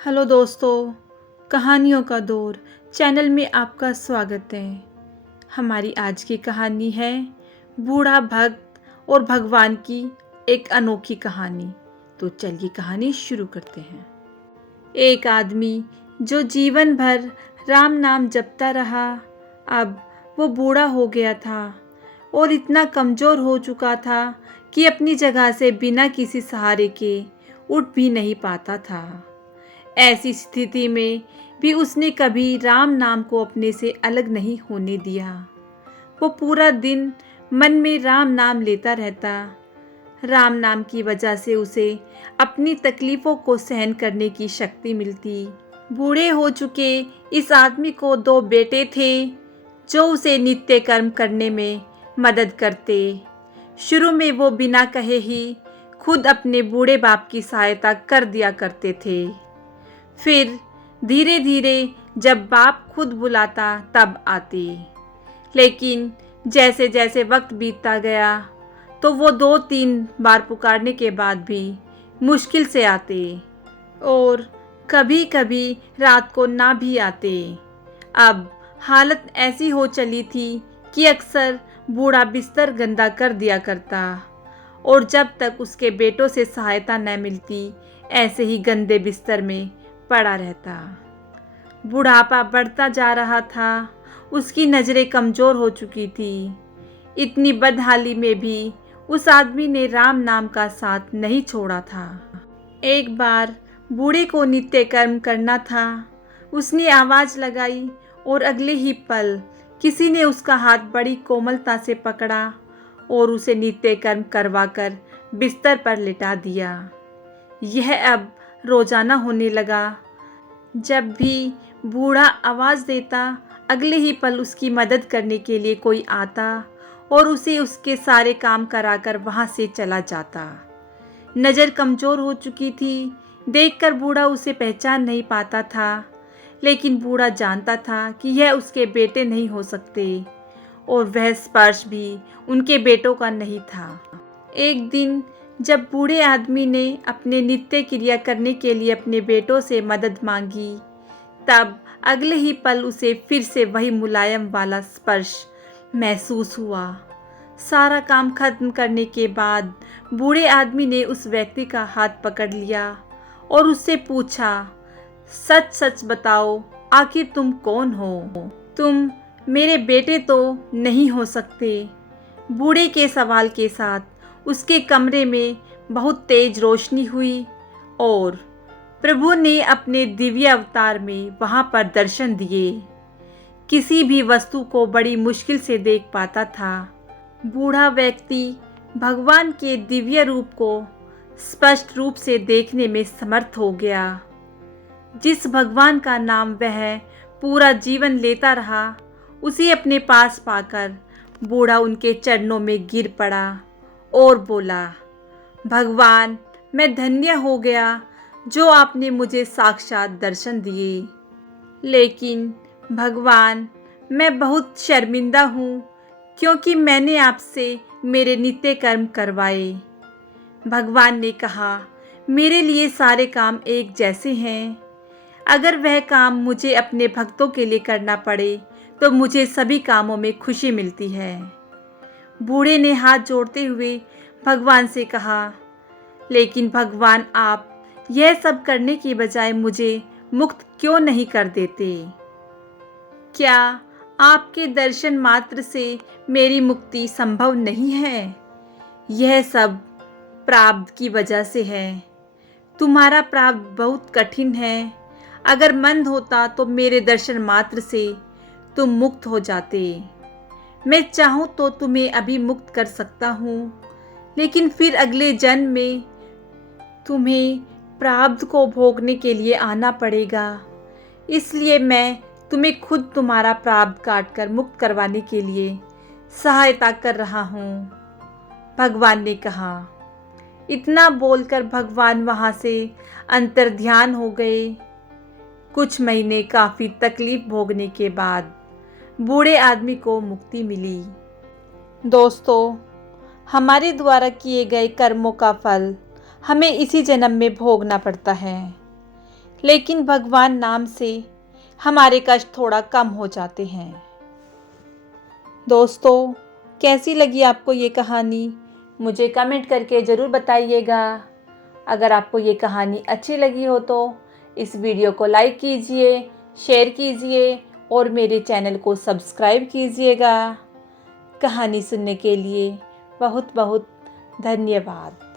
Hello दोस्तों, कहानियों का दौर चैनल में आपका स्वागत है। हमारी आज की कहानी है बूढ़ा भक्त और भगवान की एक अनोखी कहानी। तो चलिए कहानी शुरू करते हैं। एक आदमी जो जीवन भर राम नाम जपता रहा, अब वो बूढ़ा हो गया था और इतना कमज़ोर हो चुका था कि अपनी जगह से बिना किसी सहारे के उठ भी नहीं पाता था। ऐसी स्थिति में भी उसने कभी राम नाम को अपने से अलग नहीं होने दिया। वो पूरा दिन मन में राम नाम लेता रहता। राम नाम की वजह से उसे अपनी तकलीफ़ों को सहन करने की शक्ति मिलती। बूढ़े हो चुके इस आदमी को 2 बेटे थे जो उसे नित्य कर्म करने में मदद करते। शुरू में वो बिना कहे ही खुद अपने बूढ़े बाप की सहायता कर दिया करते थे। फिर धीरे धीरे जब बाप खुद बुलाता तब आते, लेकिन जैसे जैसे वक्त बीतता गया तो वो 2-3 बार पुकारने के बाद भी मुश्किल से आते और कभी कभी रात को ना भी आते। अब हालत ऐसी हो चली थी कि अक्सर बूढ़ा बिस्तर गंदा कर दिया करता और जब तक उसके बेटों से सहायता न मिलती ऐसे ही गंदे बिस्तर में पड़ा रहता। बुढ़ापा बढ़ता जा रहा था, उसकी नज़रें कमज़ोर हो चुकी थी। इतनी बदहाली में भी उस आदमी ने राम नाम का साथ नहीं छोड़ा था। एक बार बूढ़े को नित्य कर्म करना था। उसने आवाज़ लगाई और अगले ही पल किसी ने उसका हाथ बड़ी कोमलता से पकड़ा और उसे नित्य कर्म करवाकर बिस्तर पर लिटा दिया। यह अब रोजाना होने लगा। जब भी बूढ़ा आवाज़ देता, अगले ही पल उसकी मदद करने के लिए कोई आता और उसे उसके सारे काम कराकर वहाँ से चला जाता। नज़र कमज़ोर हो चुकी थी, देखकर बूढ़ा उसे पहचान नहीं पाता था, लेकिन बूढ़ा जानता था कि यह उसके बेटे नहीं हो सकते और वह स्पर्श भी उनके बेटों का नहीं था। एक दिन जब बूढ़े आदमी ने अपने नित्य क्रिया करने के लिए अपने बेटों से मदद मांगी, तब अगले ही पल उसे फिर से वही मुलायम वाला स्पर्श महसूस हुआ। सारा काम खत्म करने के बाद बूढ़े आदमी ने उस व्यक्ति का हाथ पकड़ लिया और उससे पूछा, सच सच बताओ, आखिर तुम कौन हो? तुम मेरे बेटे तो नहीं हो सकते। बूढ़े के सवाल के साथ उसके कमरे में बहुत तेज रोशनी हुई और प्रभु ने अपने दिव्य अवतार में वहां पर दर्शन दिए। किसी भी वस्तु को बड़ी मुश्किल से देख पाता था। बूढ़ा व्यक्ति भगवान के दिव्य रूप को स्पष्ट रूप से देखने में समर्थ हो गया। जिस भगवान का नाम वह पूरा जीवन लेता रहा, उसे अपने पास पाकर बूढ़ा उनके चरणों में गिर पड़ा और बोला, भगवान, मैं धन्य हो गया जो आपने मुझे साक्षात दर्शन दिए। लेकिन भगवान, मैं बहुत शर्मिंदा हूँ क्योंकि मैंने आपसे मेरे नित्य कर्म करवाए। भगवान ने कहा, मेरे लिए सारे काम एक जैसे हैं। अगर वह काम मुझे अपने भक्तों के लिए करना पड़े तो मुझे सभी कामों में खुशी मिलती है। बूढ़े ने हाथ जोड़ते हुए भगवान से कहा, लेकिन भगवान, आप यह सब करने की बजाय मुझे मुक्त क्यों नहीं कर देते? क्या आपके दर्शन मात्र से मेरी मुक्ति संभव नहीं है? यह सब प्रारब्ध की वजह से है। तुम्हारा प्रारब्ध बहुत कठिन है। अगर मन होता तो मेरे दर्शन मात्र से तुम मुक्त हो जाते। मैं चाहूँ तो तुम्हें अभी मुक्त कर सकता हूँ, लेकिन फिर अगले जन्म में तुम्हें प्रारब्ध को भोगने के लिए आना पड़ेगा। इसलिए मैं तुम्हें खुद तुम्हारा प्रारब्ध काट कर मुक्त करवाने के लिए सहायता कर रहा हूँ, भगवान ने कहा। इतना बोलकर भगवान वहाँ से अंतर्ध्यान हो गए। कुछ महीने काफ़ी तकलीफ भोगने के बाद बूढ़े आदमी को मुक्ति मिली। दोस्तों, हमारे द्वारा किए गए कर्मों का फल हमें इसी जन्म में भोगना पड़ता है, लेकिन भगवान नाम से हमारे कष्ट थोड़ा कम हो जाते हैं। दोस्तों, कैसी लगी आपको ये कहानी? मुझे कमेंट करके ज़रूर बताइएगा। अगर आपको ये कहानी अच्छी लगी हो तो इस वीडियो को लाइक कीजिए, शेयर कीजिए और मेरे चैनल को सब्सक्राइब कीजिएगा। कहानी सुनने के लिए बहुत बहुत धन्यवाद।